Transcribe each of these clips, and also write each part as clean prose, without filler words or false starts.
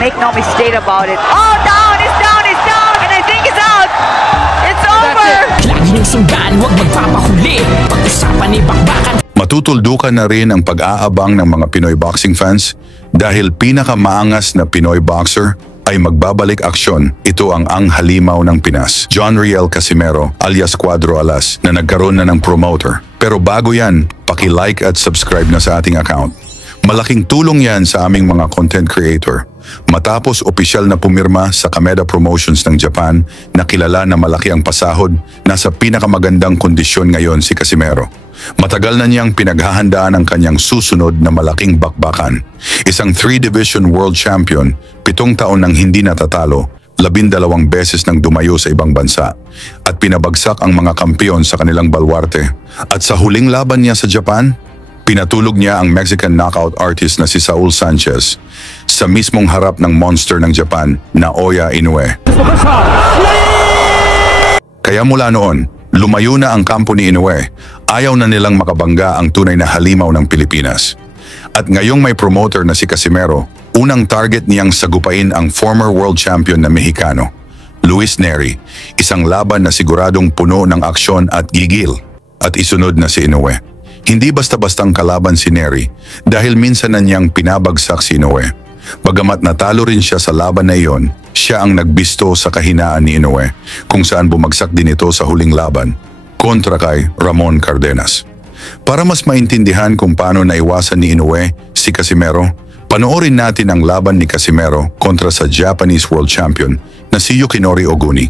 Make no mistake about it. Oh, down! It's down! It's down! And I think it's out! It's over! Lagi niyong sundan, huwag magpapahuli. Pag-usapan ni bakbakan. Matutuldukan na rin ang pag-aabang ng mga Pinoy boxing fans dahil pinakamaangas na Pinoy boxer ay magbabalik aksyon. Ito ang halimaw ng Pinas, John Riel Casimero alias Cuadro Alas, na nagkaroon na ng promoter. Pero bago yan, paki-like at subscribe na sa ating account. Malaking tulong yan sa aming mga content creator. Matapos opisyal na pumirma sa Kameda Promotions ng Japan na kilala na malaki ang pasahod, nasa pinakamagandang kondisyon ngayon si Casimero. Matagal na niyang pinaghahandaan ang kanyang susunod na malaking bakbakan. Isang 3-division world champion, 7 taon nang hindi natatalo, 12 beses nang dumayo sa ibang bansa, at pinabagsak ang mga kampiyon sa kanilang balwarte. At sa huling laban niya sa Japan, pinatulog niya ang Mexican knockout artist na si Saul Sanchez sa mismong harap ng monster ng Japan na Oya Inoue. Kaya mula noon, lumayo na ang kampo ni Inoue. Ayaw na nilang makabangga ang tunay na halimaw ng Pilipinas. At ngayong may promoter na si Casimero, unang target niyang sagupain ang former world champion na Mexicano, Luis Nery, isang laban na siguradong puno ng aksyon at gigil. At isunod na si Inoue. Hindi basta-bastang kalaban si Nery dahil minsan na niyang pinabagsak si Inoue. Bagamat natalo rin siya sa laban na iyon, siya ang nagbisto sa kahinaan ni Inoue kung saan bumagsak din ito sa huling laban kontra kay Ramon Cardenas. Para mas maintindihan kung paano naiwasan ni Inoue si Casimero, panoorin natin ang laban ni Casimero kontra sa Japanese world champion na si Yukinori Oguni.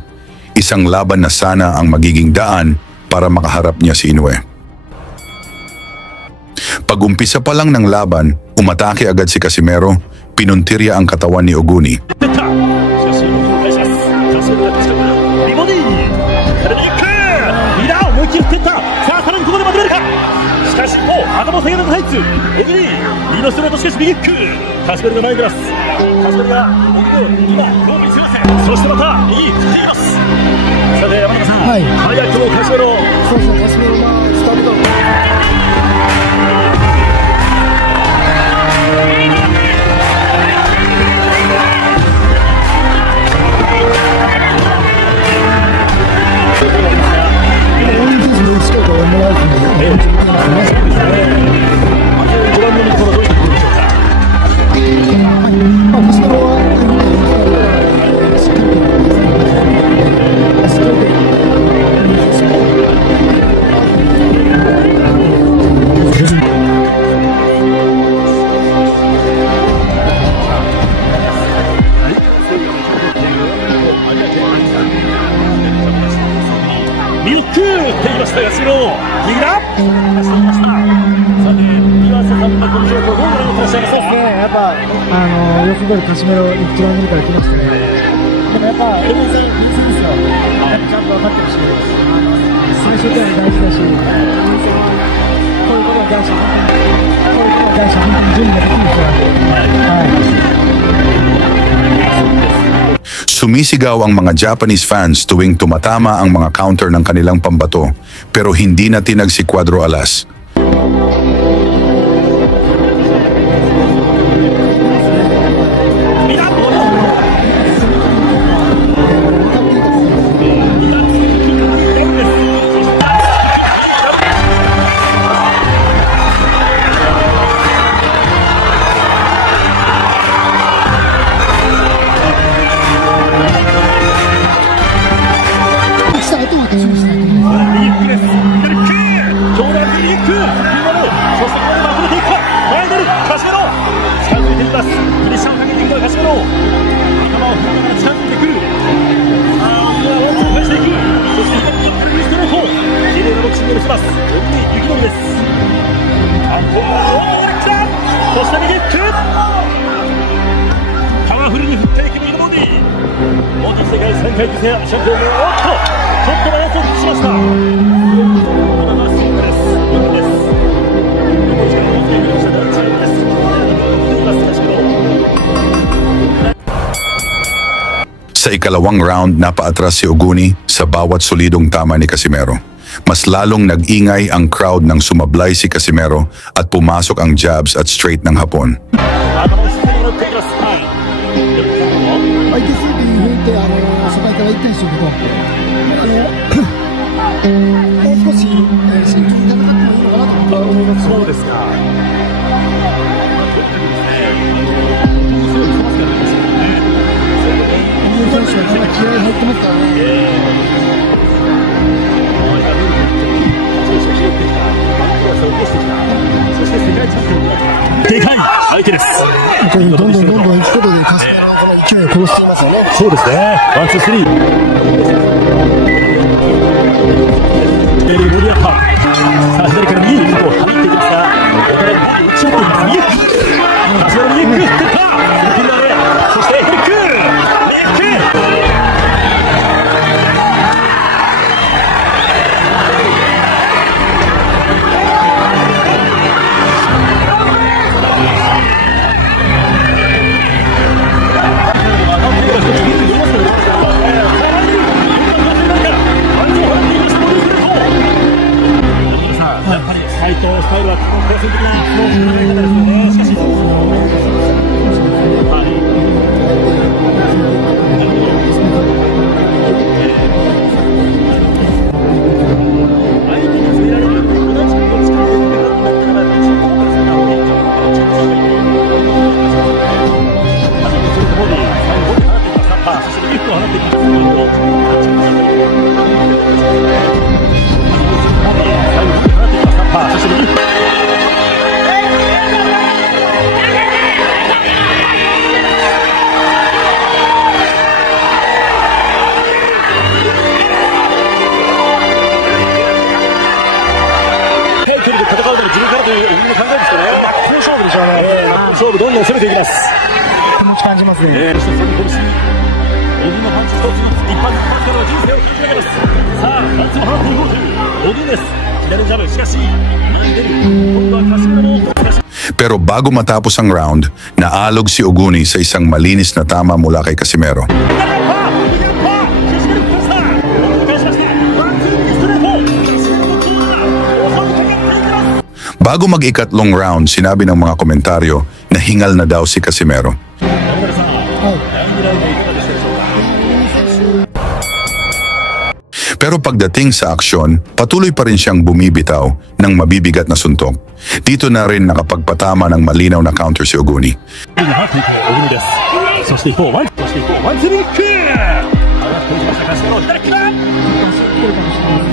Isang laban na sana ang magiging daan para makaharap niya si Inoue. Pag-umpisa pa lang ng laban, umatake agad si Casimero, pinuntirya ang katawan ni Oguni. Sumisigaw ang mga Japanese fans tuwing tumatama ang mga counter ng kanilang pambato, pero hindi na tinag si Cuadro Alas. Sa ikalawang round, napaatras si Oguni sa bawat solidong tama ni Casimero. Mas lalong nag-ingay ang crowd nang sumablay si Casimero at pumasok ang jabs at straight ng hapon. 選手けど、もう少し、真剣に戦ってもいいのかなと思います。そうですか。選手はかなり気合い入ってますからね。でかい相手です。どんどん行くことでカステラのこの勢いを殺していますよね。そうですね。ワンツースリー。盛り上がった。さあ左から右に入っていきますが、打ち合っています。右。足の右に打っていった。そしてヘック。斉藤スタイルは個性的な方ですよね。しかし、相手に詰められる同じくの力を入れてからそしてリフトを放っていきます。そしてリフト。距離で戦うのに自分からという自分の考えですよね。真っ向勝負でしょうね。勝負どんどん攻めていきます。気持ち感じますね。そしてその拳エビのパンチ一つ一般のパンチから人生を切り上げます。さあパンチを放っていこうというオグです。左ジャブ、しかし前に出る今度は柏のPero bago matapos ang round, naalog si Oguni sa isang malinis na tama mula kay Casimero. Bago mag-ikatlong round, sinabi ng mga komentaryo na hingal na daw si Casimero. Pero pagdating sa aksyon, patuloy pa rin siyang bumibitaw ng mabibigat na suntok. Dito na rin nakapagpatama ng malinaw na counter si Oguni. そして一方ワンツーリック。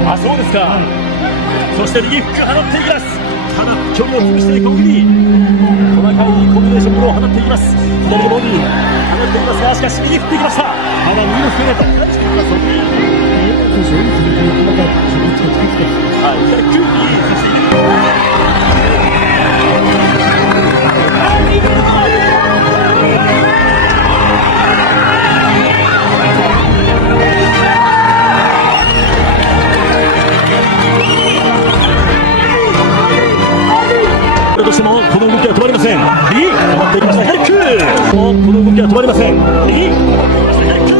あ、そうですか。そして右フック放っていきます。ただ距離を潰していくOguni。細かいコンビネーションを放っていきます。左でボディ放っていきますが、しかし右振っていきました。まだ右のストレート。はい、左キューとしてもこの動きは止まりません。右止まっていきました。左キューこの動きは止まりません。右左キュー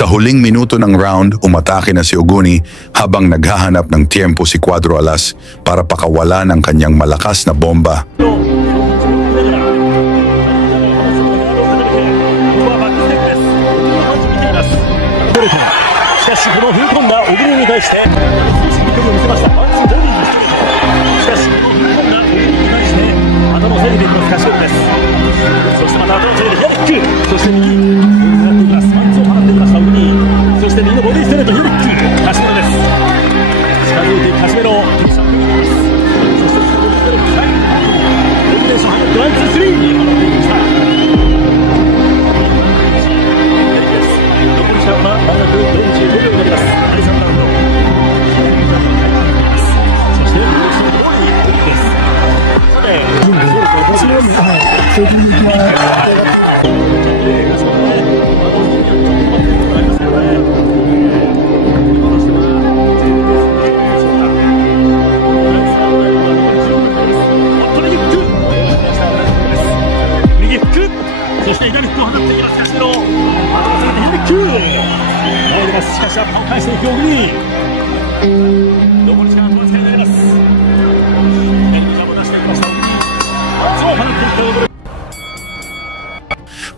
Sa huling minuto ng round, umatake na si Oguni habang naghahanap ng tiempo si Cuadro Alas para pakawala ng kanyang malakas na bomba.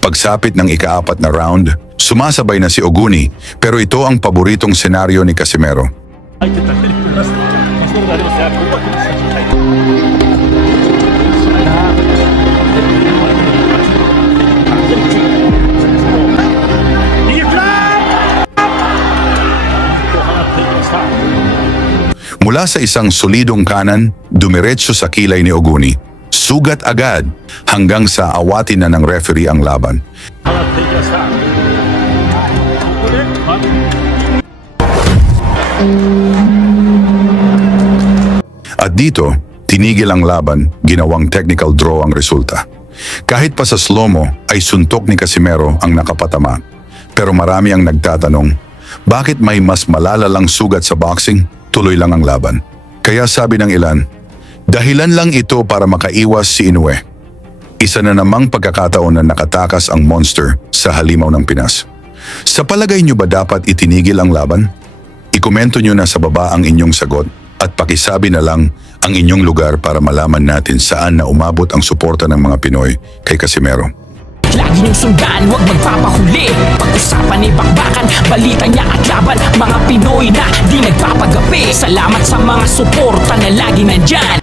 Pagsapit ng ika-4 na round, sumasabay na si Oguni pero ito ang paboritong senaryo ni Casimero. 相手だけに振ります。そのことがありますが、ここは気にしなきゃいけない。 Mula sa isang solidong kanan, dumiretso sa kilay ni Oguni. Sugat agad hanggang sa awatin na ng referee ang laban. At dito, tinigil ang laban, ginawang technical draw ang resulta. Kahit pa sa slow-mo ay suntok ni Casimero ang nakapatama. Pero marami ang nagtatanong, bakit may mas malalalang sugat sa boxing? Tuloy lang ang laban. Kaya sabi ng ilan, dahilan lang ito para makaiwas si Inoue. Isa na namang pagkakataon na nakatakas ang monster sa halimaw ng Pinas. Sa palagay nyo ba dapat itinigil ang laban? Ikomento nyo na sa baba ang inyong sagot at pakisabi na lang ang inyong lugar para malaman natin saan na umabot ang suporta ng mga Pinoy kay Casimero. Lagi niyong sundan, huwag magpapahuli. Pag-usapan ni bakbakan, balita niya at laban. Mga Pinoy na di nagpapagapi. Salamat sa mga suporta na lagi nandyan.